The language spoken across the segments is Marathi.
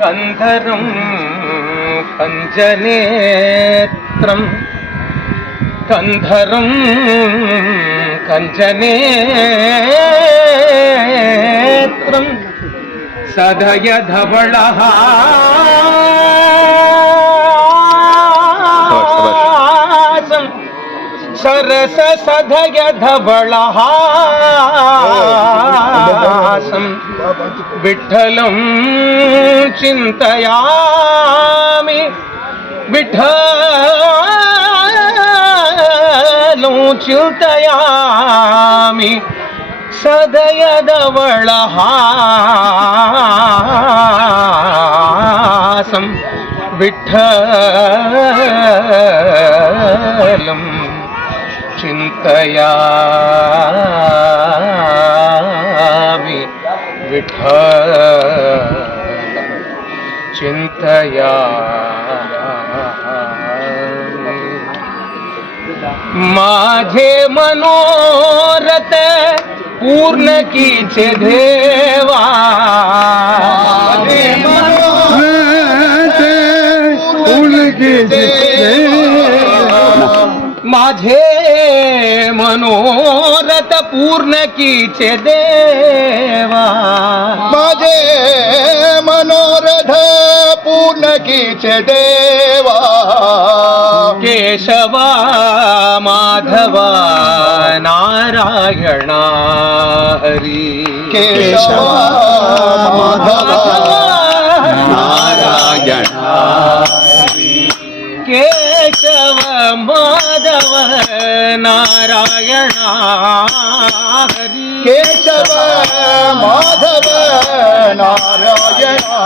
कंधरं कञ्जनेत्रं कंधरं कञ्जनेत्रं सदय धवळः सरस सधय धवळहासं विठ्ठलं चिन्तयामि विठ्ठलं चिन्तयामि सदय धवळहासं विठ्ठलं चिन्तयामि विठ्ठलं चिन्तयामि माझे मनोरथ पूर्ण कीचे देवा माझे मनोरथ पूर्ण कीचे देवा माझे मनोरथ पूर्ण कीचे देवा केशवा माधवा नारायणा हरी केशवा माधवा नारायणा केशव माधव नारायणा हरी केशव माधव नारायणा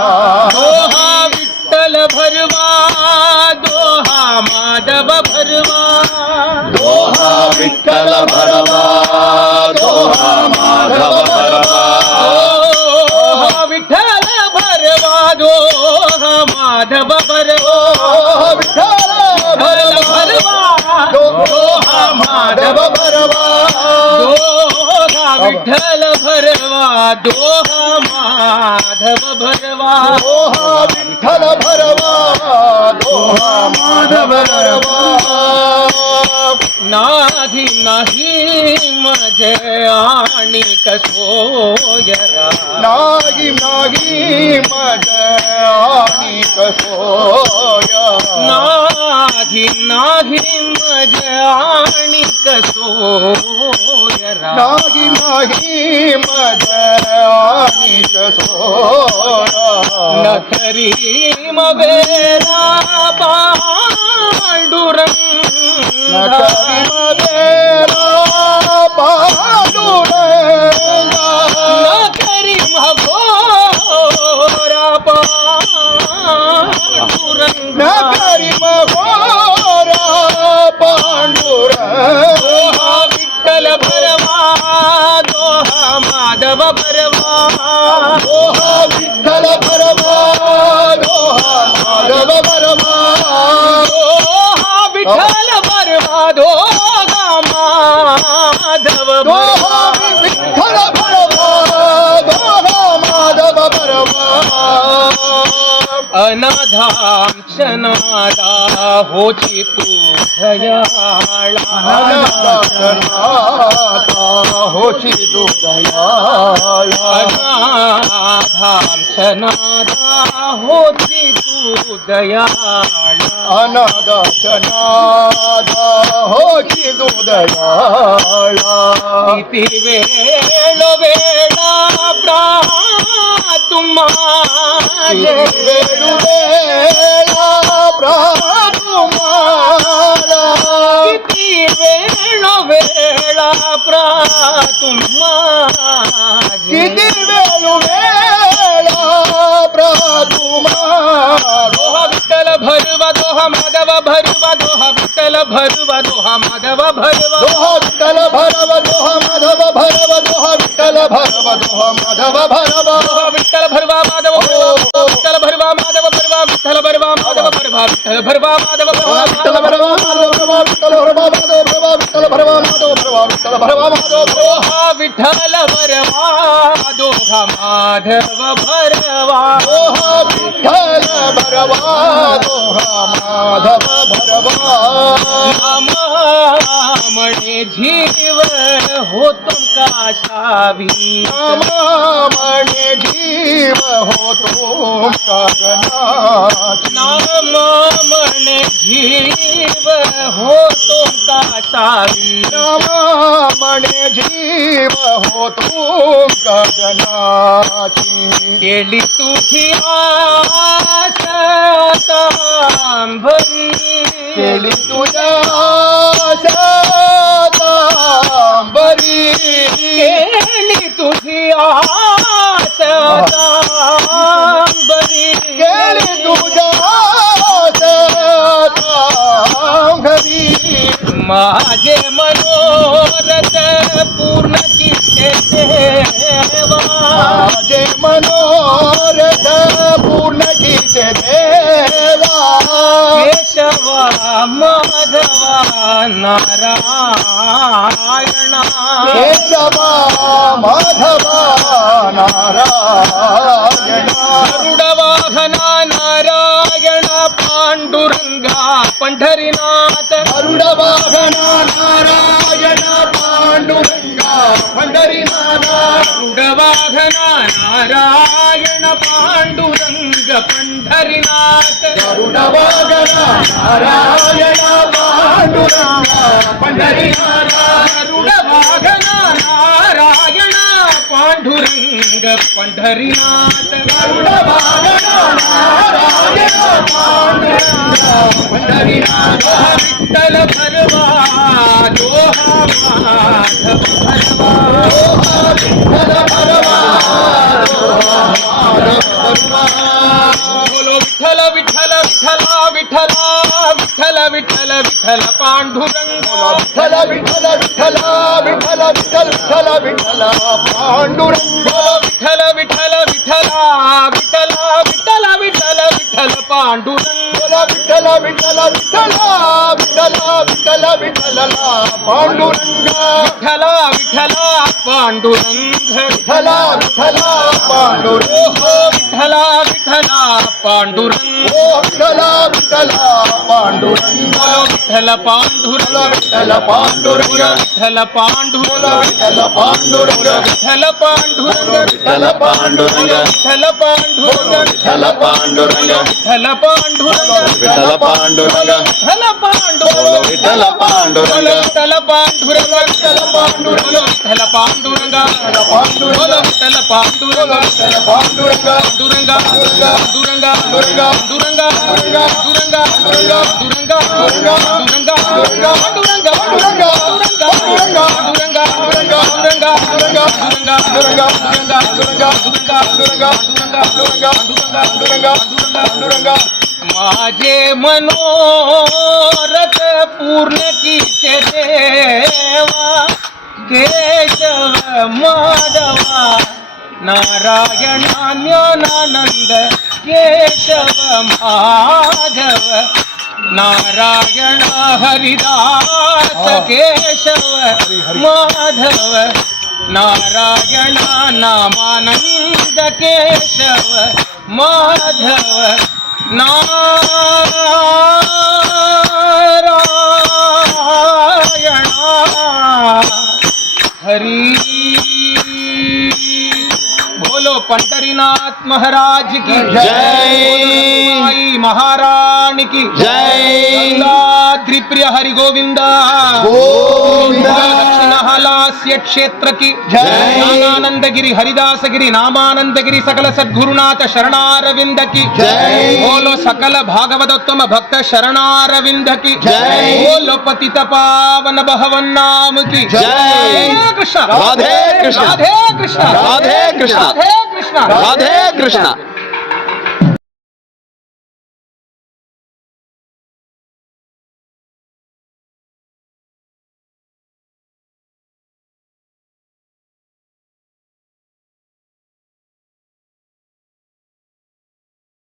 दोहा विठ्ठल भरवा दोहा माधव भरवा दोहा विठ्ठल भरवा दोहा माधव भरवा दोहा विठ्ठल भरवा दोहा माधव भरवा विठ्ठल भरवा दोहा माधव भरवा दोहा विठ्ठल भरवा दोहा माधव भरवा दोहा विठ्ठल भरवा दोहा माधव भरवा नाही नाही माझे आणि कसोयरा नागी नागी मज आणि कसोय नाही नाही माझे आणि कसोयरा नागी नागी मज आणि कसोय नखरी मवेरा पांडुरंग नकरी मवेरा पांडुरंगा नखरी मघोरा पांडुरंग नकरी मघोरा पांडुरंगा दोहा विठ्ठल भरवा दोहा माधव भरवा दोहा विठ्ठल भरवा दोहा माधव भरवा दोहा विठ्ठल भरवा दोहा माधव दोहा भरवा विठ्ठल भरवा दोहा माधव भरवा अनाथांच्या नादा होची तू दयाळा अनाथनाथा होची दुदयाळा अनाथांच्या नादा होची तू दयाळा अनाथाच्या नादा होची दुदयाळा किती वेळ वेळा तुम्हारे वेळा तुम्हाला किती वेळ वेळा तुम्हारे किती वेळा तुम्हाला दोहा विठ्ठल भरवा दोहा माधव भरवा दोहा विठ्ठल भरवा दोहा माधव भरवा दोहा विठ्ठल भरव दोहा माधव भरव दोहा विठ्ठल भरव दोहा माधव भरव दोहा विठ्ठल भरवा माधव भरवा विठ्ठल भरवा माधव भरवा विठ्ठल भरवा माधव भरवा भरवा विठ्ठल भरवा माधव भरवा विठ्ठल भरवा माधव भरवा विठ्ठल भरवा माधव भरवा विठ्ठल भरवा माधव भरवा विठ्ठल भरवा माधव भरवा दोहा विठ्ठल भरवा दोहा माधव भरवा दोहा विठ्ठल भरवा दोहा माधव भरवा नाम म्हणे जीव हो तुमका शावी नामा म्हणे जीव होतो गगनाची नाम म्हणे जीव हो तुमका शावी नामा म्हणे जीव होतो गगनाची केली तुझी आस तांबरी केली तुझ्या सातांबरी केली तुझी आस तांबरी केली तुझ्या सातांबरी माझे मनोरथ पूर्ण किते देवा माझे मनोरथ पूर्ण कीचे देवा केशवा माधवा नारायणा केशवा माधवा नारायणा गरुड वाहना नारायण पांडुरंगा पंढरीनाथ गरुड वाहना नारायण पांडुरंगा पंढरीनाथ गरुड वाहना नारायण पांडुरंग पंढरीनाथ गरुड वाहना नारायण पांडुरंगा पंढरीनाथ गरुड वाहना नारायण पांडुरंग पंढरीनाथ गरुड वाहना नारायण पांडुरंगा पंढरीनाथ विठ्ठल भरवा दोहा माधव भरवा विठ्ठल भरवा दोहा माधव भरवा बोलो विठ्ठल विठ्ठल विठ्ठला विठ्ठला विठ्ठल विठ्ठल विठ्ठल पांडुरंग विठ्ठल विठ्ठल विठ्ठल विठ्ठल विठ्ठल विठ्ठल विठ्ठल पांडुरंग विठ्ठल विठ्ठल विठ्ठला विठ्ठला विठ्ठल विठ्ठल विठ्ठल पांडुरंग विठ्ठल विठ्ठल विठ्ठल विठ्ठल विठ्ठल विठ्ठलला पांडुरंग विठ्ठला विठ्ठला पांडुरंग विठ्ठला विठ्ठला पांडुरंग विठ्ठला विठ्ठला पांडुरंग ओ विठ्ठला विठ्ठला पांडुरंग विठ्ठल पांडुरंग विठ्ठल पांडुरंग विठ्ठल पांडुरंग विठ्ठल पांडुरंग विठ्ठल पांडुरंग विठ्ठल पांडुरंग विठ्ठल पांडुरंग विठ्ठल पांडुरंग विठ्ठल पांडुरंग विठ्ठल पांडुरंग विठ्ठल पांडुरंग विठ्ठल पांडुरंग विठ्ठल पांडुरंग विठ्ठल पांडुरंग विठ्ठल पांडुरंग विठ्ठल पांडुरंग विठ्ठल पांडुरंग विठ्ठल पांडुरंग पांडुरंग पांडुरंग पांडुरंग पांडुरंग पांडुरंग पांडुरंग पांडुरंग माझे मनोरथ पूर्ण कीचे देवा केशव माधवा नारायणा ज्ञानानंद केशव माधव नारायण हरिदास केशव माधव नारायण नामानंद केशव माधव नारायण हरी बोलो पंढरीनाथ महाराज की जय। आई महारानी की जय। गंगाद्री प्रिय हरि गोविंदा गोविंदा। दक्षिण हालास्य क्षेत्र की जय। ज्ञानानंदगिरी हरिदासगिरी नामानंदगिरी सकल सद्गुरुनाथ शरणारविंद की जय। बोलो सकल भागवतोत्तम भक्त शरणारविंद की जय। बोलो पतित पावन भगवन नाम की जय। राधे कृष्ण राधे कृष्ण। राधे कृष्ण राधे कृष्ण। राधे कृष्ण राधे कृष्ण।